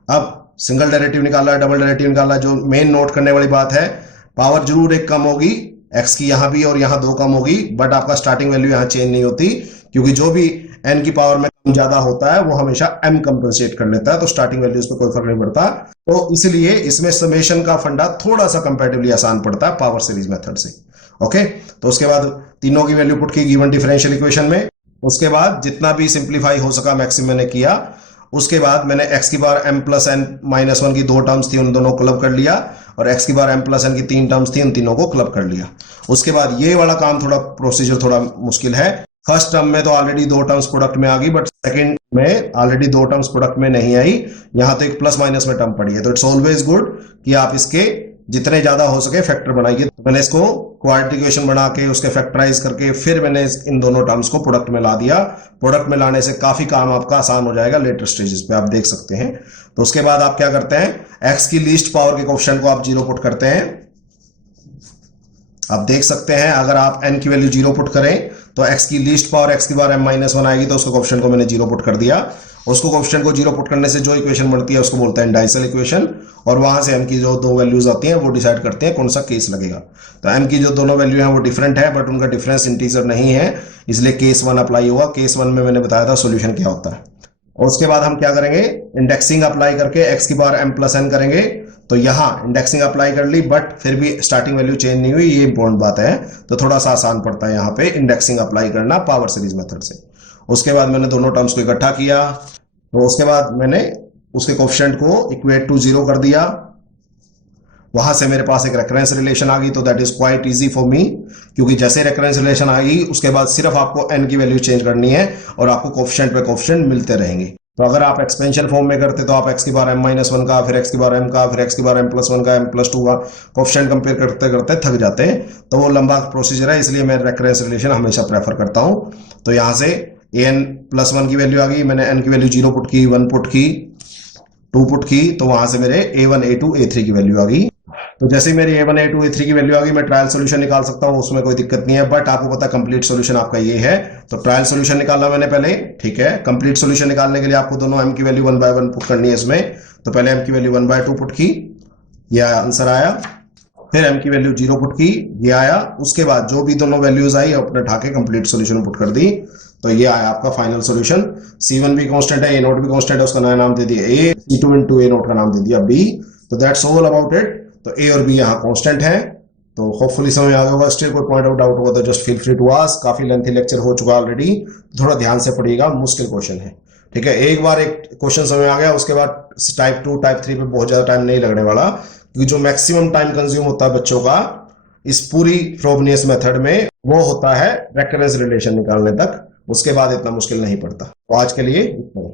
अब सिंगल डेरिवेटिव निकाला, डबल डेरिवेटिव निकाला, जो मेन नोट करने वाली बात है, पावर जरूर एक कम होगी, x की यहां भी और यहां 2 कम होगी, बट आपका स्टार्टिंग वैल्यू यहां चेंज नहीं होती, क्योंकि जो भी n की पावर में कम ज्यादा होता है वो हमेशा m कंपनसेट कर लेता है, तो स्टार्टिंग वैल्यूज पे कोई फर्क नहीं पड़ता। तो इसलिए इसमें समेशन का फंडा थोड़ा सा कंपैरेटिवली आसान पड़ता है पावर सीरीज मेथड से। ओके, तो उसके बाद तीनों की वैल्यू पुट की गिवन डिफरेंशियल इक्वेशन में। उसके बाद जितना भी सिंप्लीफाई हो सका मैक्सिमम मैंने किया। उसके बाद मैंने x की बार m प्लस n माइनस 1 की 2 टर्म्स थी, उन दोनों को क्लब कर लिया, और x की बार m प्लस n की 3 टर्म्स थी, उन तीनों को क्लब कर लिया। उसके बाद ये वाला काम थोड़ा प्रोसीजर थोड़ा मुश्किल है। फर्स्ट टर्म में तो ऑलरेडी 2 टर्म्स प्रोडक्ट में आ गई, बट सेकंड में ऑलरेडी 2 टर्म्स प्रोडक्ट में नहीं आई, यहां तो एक प्लस माइनस में टर्म पड़ी है। तो इट्स ऑलवेज गुड कि आप इसके जितने ज्यादा हो सके फैक्टर बनाइए। तो मैंने इसको क्वाड्रेटिक इक्वेशन बना के उसके फैक्टराइज करके फिर मैंने इन दोनों टर्म्स को प्रोडक्ट में ला दिया। प्रोडक्ट में लाने से काफी काम आपका आसान हो जाएगा लेटर स्टेजेस पे, आप देख सकते हैं। तो उसके बाद आप क्या करते हैं, x की लीस्ट पावर के कोएफिशिएंट को आप 0 पुट करते हैं। आप देख सकते हैं अगर आप n की वैल्यू 0 पुट करें तो x की लीस्ट पावर x की बार m-1 आएगी, तो उसके कोएफिशिएंट को मैंने 0 पुट कर दिया। उसको कोएफिशिएंट को 0 पुट करने से जो इक्वेशन बनती है उसको बोलते हैं डाइसर इक्वेशन, और वहां से m की जो 2 वैल्यूज आती हैं वो डिसाइड करते हैं कौन सा केस लगेगा। तो m की जो दोनों वैल्यू हैं वो डिफरेंट है, बट उनका डिफरेंस इंटीजर नहीं है, इसलिए केस 1 अप्लाई होगा। केस 1 में मैंने बताया था सोल्यूशन क्या होता है। और उसके बाद हम क्या करेंगे, इंडेक्सिंग अप्लाई करके x की बार m प्लस n करेंगे। तो यहां इंडेक्सिंग अप्लाई कर ली, बट फिर भी स्टार्टिंग वैल्यू चेंज नहीं हुई, ये इंपॉर्टेंट बात है। तो थोड़ा सा आसान पड़ता है यहाँ पे इंडेक्सिंग अप्लाई करना पावर सीरीज मेथड से। उसके बाद मैंने दोनों टर्म्स को इकट्ठा किया, तो उसके बाद मैंने उसके कोएफिशिएंट को इक्वेट टू 0 कर दिया। वहां से मेरे पास एक रेकरेंस रिलेशन आ गई, तो that is quite easy for me, क्योंकि जैसे रेकरेंस रिलेशन आएगी उसके बाद सिर्फ आपको n की वैल्यू चेंज करनी है और आपको कोएफिशिएंट पे कोएफिशिएंट मिलते रहेंगे। तो अगर आप एक्सपेंशन फॉर्म में करते तो आप x की बार m-1 का, फिर x की बार m का, फिर x की बार m+1 का, m+2 का कोएफिशिएंट कंपेयर करते करते थक जाते हैं, तो वो लंबा प्रोसीजर है, इसलिए मैं रेकरेंस रिलेशन हमेशा प्रेफर करता हूं। तो यहां से an+1 की वैल्यू आ गई, मैंने n की वैल्यू 0 पुट की, 1 पुट की, 2 पुट की, तो वहां से मेरे a1 a2 a3 की वैल्यू आ गई। तो जैसे ही मेरी A1 A2 A3 की वैल्यू आ गई मैं ट्रायल सोल्यूशन निकाल सकता हूँ, उसमें कोई दिक्कत नहीं है। बट आपको पता है कंप्लीट सोल्यूशन आपका ये है, तो ट्रायल सोल्यूशन निकाला मैंने पहले, ठीक है। कंप्लीट सोल्यूशन निकालने के लिए आपको दोनों m की वैल्यू 1 by 1 पुट करनी है इसमें। तो पहले m की वैल्यू 1 by 2 पुट की, यह आंसर आया। फिर m की वैल्यू 0 पुट की, ये आया। उसके बाद जो भी दोनों वैल्यूज आई अपने उठा के कंप्लीट सोल्यूशन में पुट कर दी, तो ये आया आपका फाइनल सोल्यूशन। C1 भी कांस्टेंट है, A0 भी कांस्टेंट है, उसका नया नाम दे दिया A, C2 into A0 का नाम दे दिया B। तो दैट्स ऑल अबाउट इट। तो A और B यहाँ कांस्टेंट है। तो होपफुली समझ आ गया होगा। स्टिल कोई पॉइंट आउट डाउट होगा तो just feel free to ask. काफी लेंथी लेक्चर हो चुका ऑलरेडी, थोड़ा ध्यान से पढ़िएगा, मुश्किल क्वेश्चन है, ठीक है। एक बार एक क्वेश्चन समझ आ गया, उसके बाद टाइप 2 टाइप 3 पे बहुत ज्यादा टाइम नहीं लगने वाला, क्योंकि जो मैक्सिमम टाइम कंज्यूम होता है बच्चों का इस पूरी फ्रोबनियस मेथड में वो होता है रेकरेंस रिलेशन निकालने तक। उसके बाद इतना मुश्किल नहीं पड़ता। तो आज के लिए इतना ही।